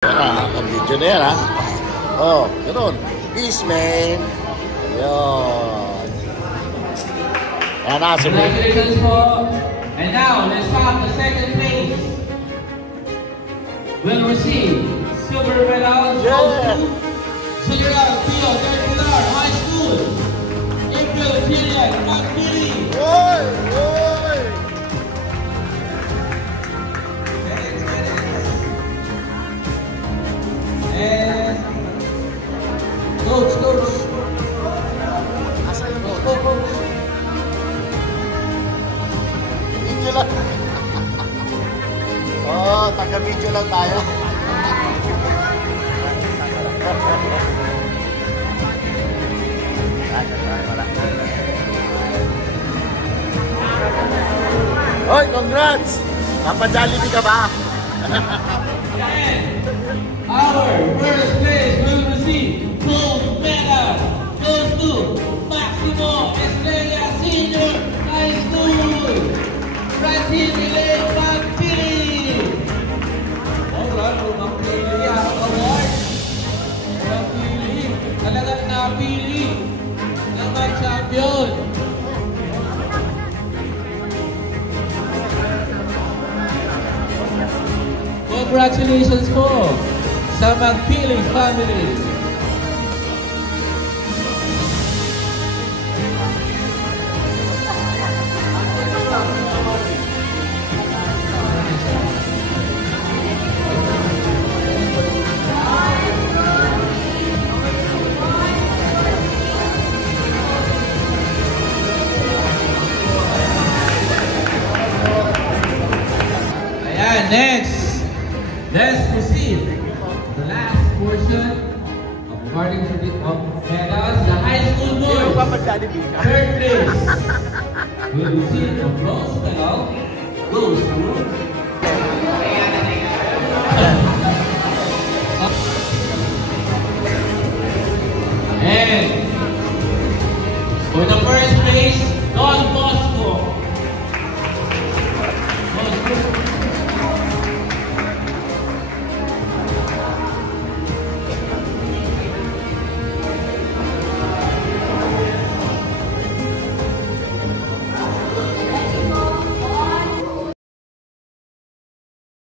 Video na yan, ha? Oh, ganoon. Peace, man. Yun. Yan na, si Congratulations po. And now, let's start the second place. Will receive silver medal from General Pio Circular High School. April Julian Magpili. Oy! Oy! And Coach. Coach. Video lang. Oh, taga-video lang tayo. Hoy, congrats! Papa Jollibee ka ba? Our first place will receive gold medal goes to Maximo Estrella Senior High School. Francis Elaine Magpili. Alright, Magpili ang award. Magpili. Talagang napili ng mag-champion. Congratulations po sa Magpili family. Ayan, next. Let's proceed to the last portion of awarding medals. The high school boys, third place, will receive a bronze medal. Goes to and for the first place, Don Bosco.